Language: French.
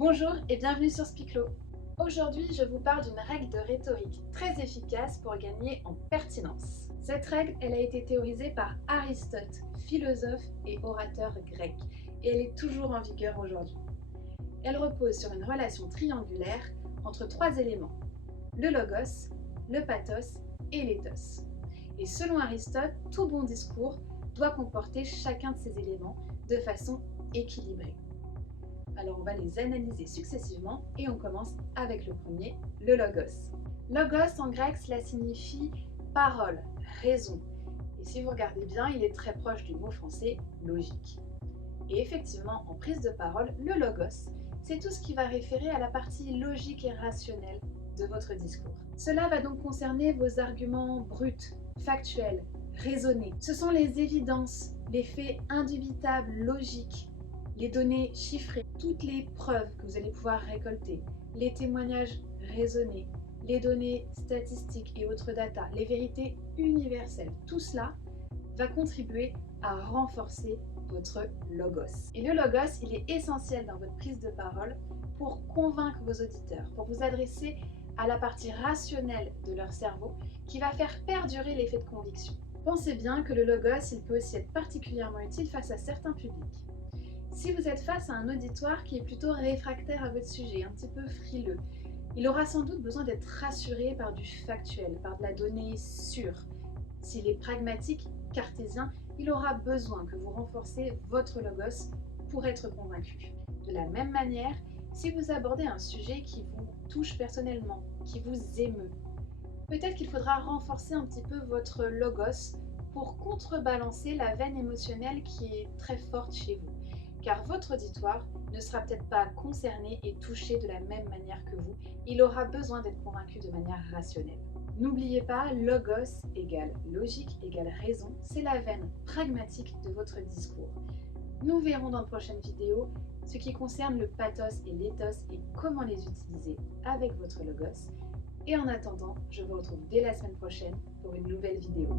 Bonjour et bienvenue sur Spiclo. Aujourd'hui, je vous parle d'une règle de rhétorique très efficace pour gagner en pertinence. Cette règle, elle a été théorisée par Aristote, philosophe et orateur grec, et elle est toujours en vigueur aujourd'hui. Elle repose sur une relation triangulaire entre trois éléments, le logos, le pathos et l'éthos. Et selon Aristote, tout bon discours doit comporter chacun de ces éléments de façon équilibrée. Alors on va les analyser successivement et on commence avec le premier, le logos. Logos en grec, cela signifie parole, raison. Et si vous regardez bien, il est très proche du mot français logique. Et effectivement, en prise de parole, le logos, c'est tout ce qui va référer à la partie logique et rationnelle de votre discours. Cela va donc concerner vos arguments bruts, factuels, raisonnés. Ce sont les évidences, les faits indubitables, logiques, les données chiffrées, toutes les preuves que vous allez pouvoir récolter, les témoignages raisonnés, les données statistiques et autres data, les vérités universelles, tout cela va contribuer à renforcer votre logos. Et le logos, il est essentiel dans votre prise de parole pour convaincre vos auditeurs, pour vous adresser à la partie rationnelle de leur cerveau qui va faire perdurer l'effet de conviction. Pensez bien que le logos, il peut aussi être particulièrement utile face à certains publics. Si vous êtes face à un auditoire qui est plutôt réfractaire à votre sujet, un petit peu frileux, il aura sans doute besoin d'être rassuré par du factuel, par de la donnée sûre. S'il est pragmatique, cartésien, il aura besoin que vous renforcez votre logos pour être convaincu. De la même manière, si vous abordez un sujet qui vous touche personnellement, qui vous émeut, peut-être qu'il faudra renforcer un petit peu votre logos pour contrebalancer la veine émotionnelle qui est très forte chez vous. Car votre auditoire ne sera peut-être pas concerné et touché de la même manière que vous. Il aura besoin d'être convaincu de manière rationnelle. N'oubliez pas, logos égale logique égale raison, c'est la veine pragmatique de votre discours. Nous verrons dans de prochaines vidéos ce qui concerne le pathos et l'éthos et comment les utiliser avec votre logos. Et en attendant, je vous retrouve dès la semaine prochaine pour une nouvelle vidéo.